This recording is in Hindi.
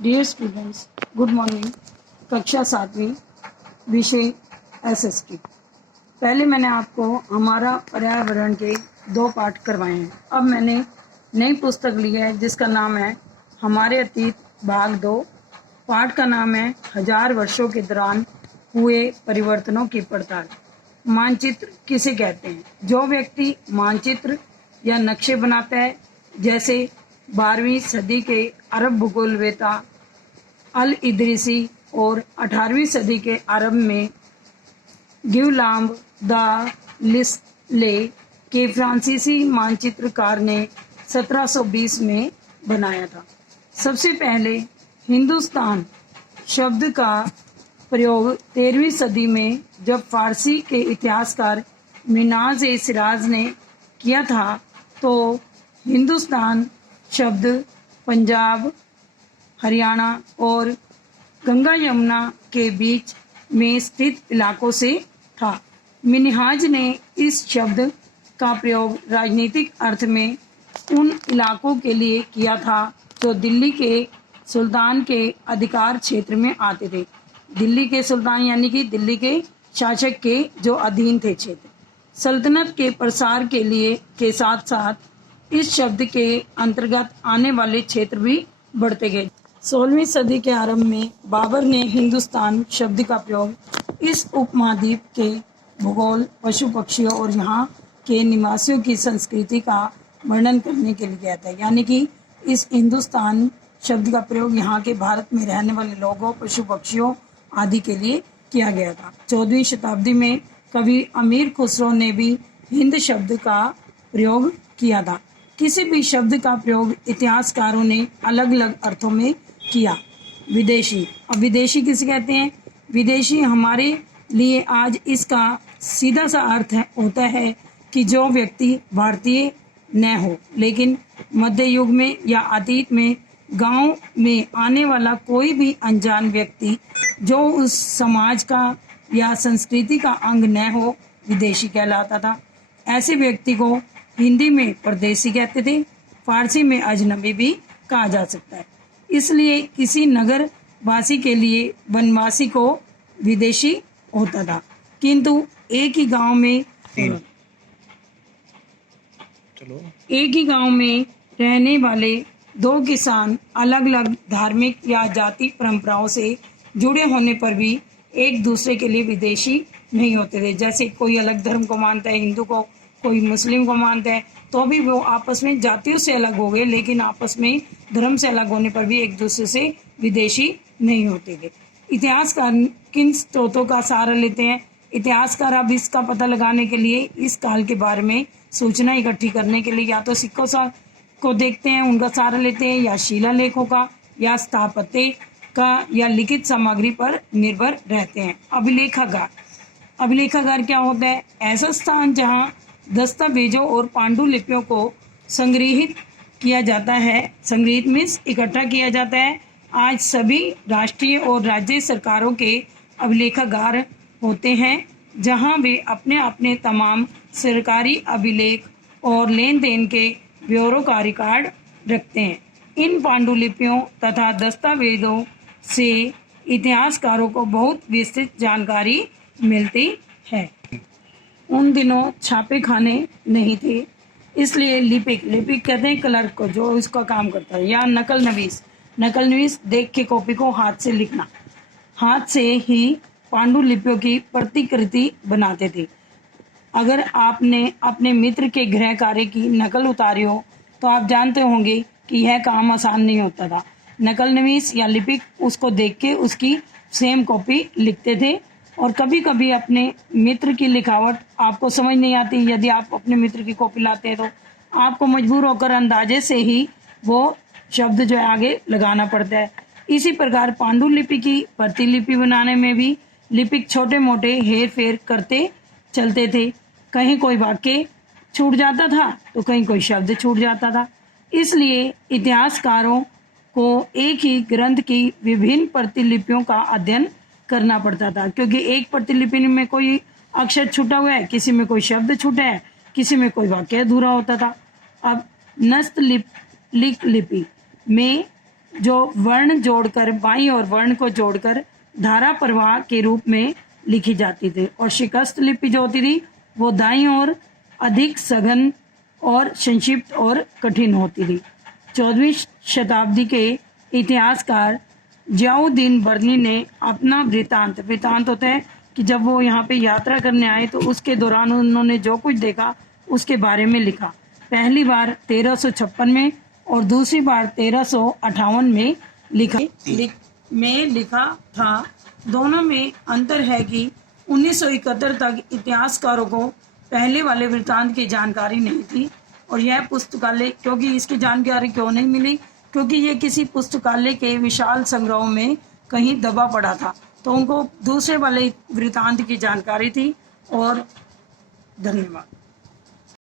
Dear students, good morning. कक्षा 7वीं, विषय एसएसटी। पहले मैंने आपको हमारा पर्यावरण के 2 पाठ करवाए हैं। अब मैंने नई पुस्तक ली है जिसका नाम है हमारे अतीत भाग 2। पाठ का नाम है 1000 वर्षों के दौरान हुए परिवर्तनों की पड़ताल। मानचित्र किसे कहते हैं? जो व्यक्ति मानचित्र या नक्शे बनाता है, जैसे 12वीं सदी के अरब भूगोलवेता अल इदरीसी और 18वीं सदी के अरब में गिवलाम्ब द लिस्ले के फ्रांसीसी मानचित्रकार ने 1720 में बनाया था। सबसे पहले हिंदुस्तान शब्द का प्रयोग 13वीं सदी में जब फारसी के इतिहासकार मिनाज ए सिराज ने किया था, तो हिंदुस्तान शब्द पंजाब, हरियाणा और गंगा यमुना के बीच में स्थित इलाकों से था। मिनहाज ने इस शब्द का प्रयोग राजनीतिक अर्थ में उन इलाकों के लिए किया था जो दिल्ली के सुल्तान के अधिकार क्षेत्र में आते थे। दिल्ली के सुल्तान यानी कि दिल्ली के शासक के जो अधीन थे क्षेत्र। सल्तनत के प्रसार के लिए के साथ साथ इस शब्द के अंतर्गत आने वाले क्षेत्र भी बढ़ते गए। 16वीं सदी के आरंभ में बाबर ने हिंदुस्तान शब्द का प्रयोग इस उपमहाद्वीप के भूगोल, पशु पक्षियों और यहाँ के निवासियों की संस्कृति का वर्णन करने के लिए किया था। यानी कि इस हिंदुस्तान शब्द का प्रयोग यहाँ के भारत में रहने वाले लोगों, पशु पक्षियों आदि के लिए किया गया था। 14वीं शताब्दी में कवि अमीर खुसरो ने भी हिंद शब्द का प्रयोग किया था। किसी भी शब्द का प्रयोग इतिहासकारों ने अलग अलग अर्थों में किया। विदेशी, अब विदेशी किसे कहते हैं? विदेशी हमारे लिए आज इसका सीधा सा अर्थ होता है कि जो व्यक्ति भारतीय न हो, लेकिन मध्य युग में या अतीत में गांव में आने वाला कोई भी अनजान व्यक्ति जो उस समाज का या संस्कृति का अंग न हो, विदेशी कहलाता था। ऐसे व्यक्ति को हिंदी में परदेसी कहते थे, फारसी में अजनबी भी कहा जा सकता है। इसलिए किसी नगर वासी के लिए वनवासी को विदेशी होता था। किंतु एक ही गांव में रहने वाले 2 किसान अलग अलग धार्मिक या जाति परंपराओं से जुड़े होने पर भी एक दूसरे के लिए विदेशी नहीं होते थे। जैसे कोई अलग धर्म को मानता है, हिंदू को, कोई मुस्लिम को मानता है, तो भी वो आपस में जातियों से अलग हो गए, लेकिन आपस में धर्म से अलग होने पर भी एक दूसरे से विदेशी नहीं होते थे। इतिहासकार किन स्रोतों का सहारा लेते हैं? इतिहासकार अब इसका पता लगाने के लिए इस काल के बारे में सूचना इकट्ठी करने के लिए या तो सिक्कों को देखते हैं, उनका सहारा लेते हैं, या शिलालेखों का, या स्थापत्य का, या लिखित सामग्री पर निर्भर रहते हैं। अभिलेखागार क्या होता है? ऐसा स्थान जहाँ दस्तावेजों और पांडुलिपियों को संग्रहित किया जाता है। संग्रहित मीन्स इकट्ठा किया जाता है। आज सभी राष्ट्रीय और राज्य सरकारों के अभिलेखागार होते हैं, जहां वे अपने अपने तमाम सरकारी अभिलेख और लेन देन के ब्यौरों का रिकॉर्ड रखते हैं। इन पांडुलिपियों तथा दस्तावेजों से इतिहासकारों को बहुत विस्तृत जानकारी मिलती है। उन दिनों छापे खाने नहीं थे, इसलिए लिपिक कहते हैं क्लर्क को, जो इसका काम करता है, या नकल नवीस देख के कॉपी को हाथ से लिखना। हाथ से ही पांडुलिपियों की प्रतिकृति बनाते थे। अगर आपने अपने मित्र के गृह कार्य की नकल उतारी हो तो आप जानते होंगे कि यह काम आसान नहीं होता था। नकल नवीस या लिपिक उसको देख के उसकी सेम कॉपी लिखते थे। और कभी कभी अपने मित्र की लिखावट आपको समझ नहीं आती, यदि आप अपने मित्र की कॉपी लाते हैं तो आपको मजबूर होकर अंदाजे से ही वो शब्द जो है आगे लगाना पड़ता है। इसी प्रकार पांडुलिपि की प्रतिलिपि बनाने में भी लिपिक छोटे मोटे हेर फेर करते चलते थे। कहीं कोई वाक्य छूट जाता था तो कहीं कोई शब्द छूट जाता था। इसलिए इतिहासकारों को एक ही ग्रंथ की विभिन्न प्रतिलिपियों का अध्ययन करना पड़ता था, क्योंकि एक प्रतिलिपि में कोई अक्षर छूटा हुआ है, किसी में कोई शब्द छूटा है, किसी में कोई वाक्य अधूरा होता था। अब नस्तलिपि में जो वर्ण जोड़कर बाईं और वर्ण को जोड़कर धारा प्रवाह के रूप में लिखी जाती थी, और शिकस्त लिपि जो होती थी वो दाईं ओर अधिक सघन और संक्षिप्त और कठिन होती थी। 14वीं शताब्दी के इतिहासकार जियाउद्दीन बर्नी ने अपना वृतांत होता है कि जब वो यहाँ पे यात्रा करने आए तो उसके दौरान उन्होंने जो कुछ देखा उसके बारे में लिखा। पहली बार 1356 में और दूसरी बार 1358 में लिखा था। दोनों में अंतर है कि 1971 तक इतिहासकारों को पहले वाले वृत्तांत की जानकारी नहीं थी, और यह पुस्तकालय, क्योंकि इसकी जानकारी क्यों नहीं मिली, क्योंकि ये किसी पुस्तकालय के विशाल संग्रह में कहीं दबा पड़ा था, तो उनको दूसरे वाले वृत्तांत की जानकारी थी। और धन्यवाद।